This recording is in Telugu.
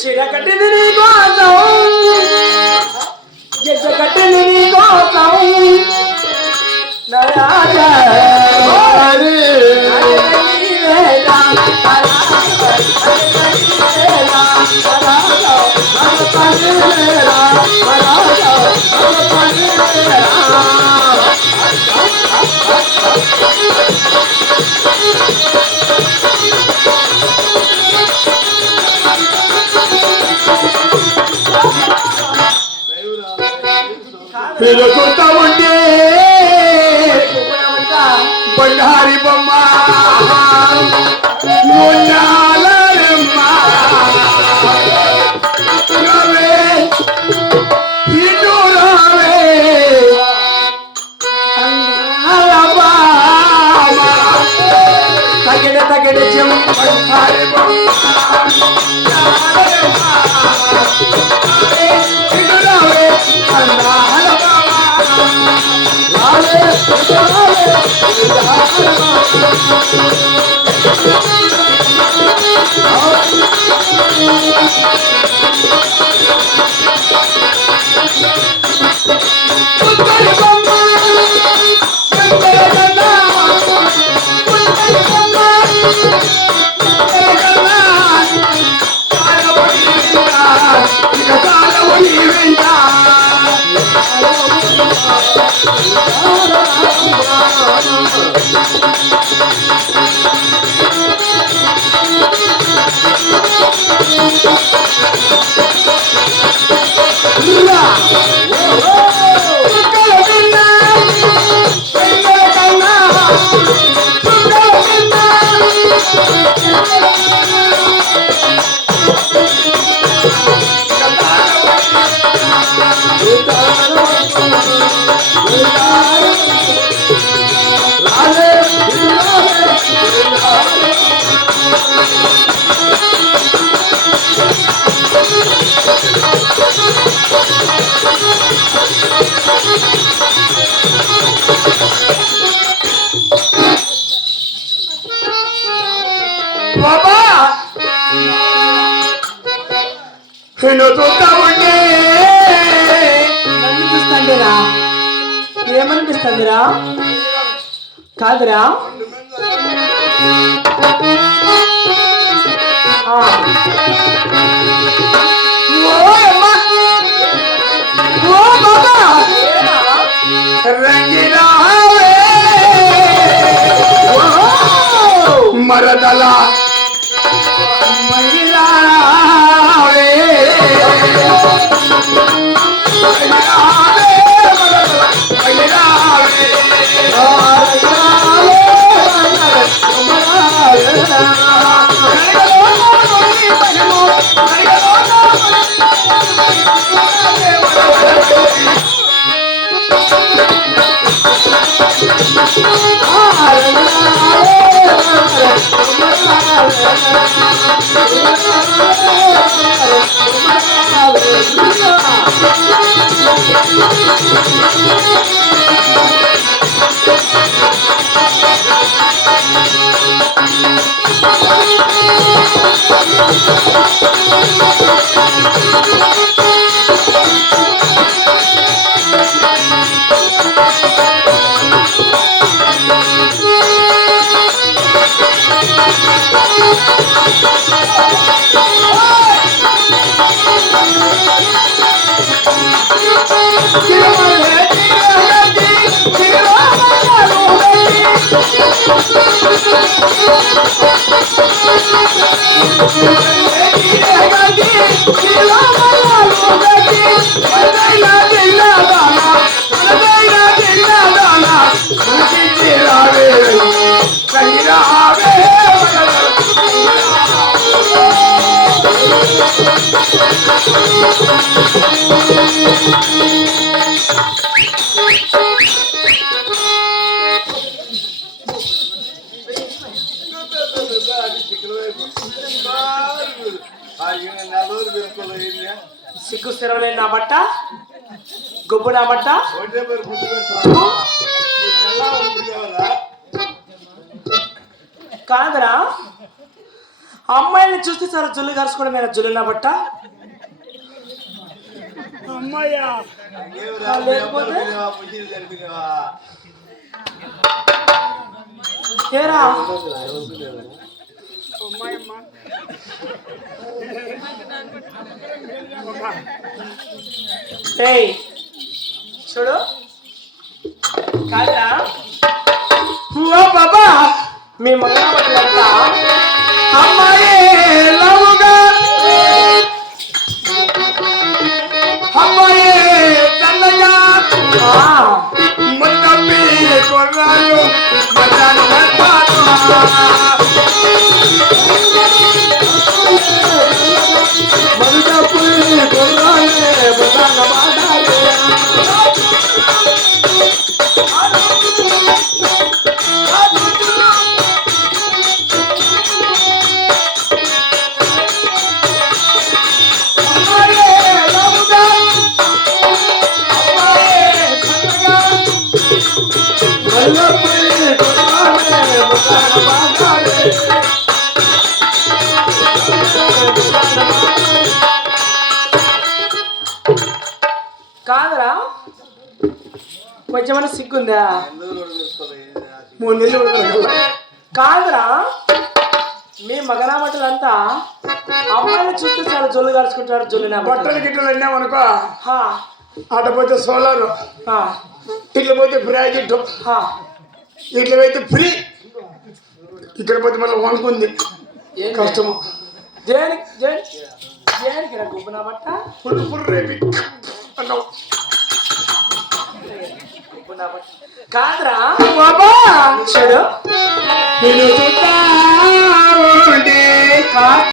చిరకటిది నీ కోసం గిట్టకటిది నీ కోసం పిలుచుతా ఉంటే బంగారి బొమ్మ తగిన తగిన బంగారి చూస్తాండిరా ఏమనిపిస్తుందిరా కాదురా మరదల Oh, సిగ్గు స్థిరలే నా బట్ట గొబ్బు నా బట్ట కాదరా అమ్మాయిని చూస్తే సార్ జుల్లు కరుచుకోవడం మీద జుల్లు నా బట్ట అమ్మాయ్యా లేకపోతే ఏరా ఏయ్ చూడు కాదా ఓ బాబా మీ మగ అమ్మాయి లవుగా అమ్మాయి చల్లగా మొత్తమ్మి కొర్రాలు మజాను మరుడపుల్లి గుర్రాలే బుధాన మాడాలే కాదరా కొంచెమన్నా సిగ్గుందా ముందు కాదురా మీ మగనామటలంతా అమ్మాయిని చూస్తే చాలా జొల్లు కలుసుకుంటాడు జొల్లు బట్టలు గిట్టలు అన్నామనుకో అట పోతే సోలారు ఇట్లా పోతే బ్రాకెట్ ఇట్లా పోతే ఫ్రీ ఇక్కడ పోతే మళ్ళీ వణుకుంది కష్టము దేనికి గుబ్బు నా బట్ట ఫుల్ ఫుల్ రేపి అన్నావు కాదురా బాబా చూడు నేను చూద్దా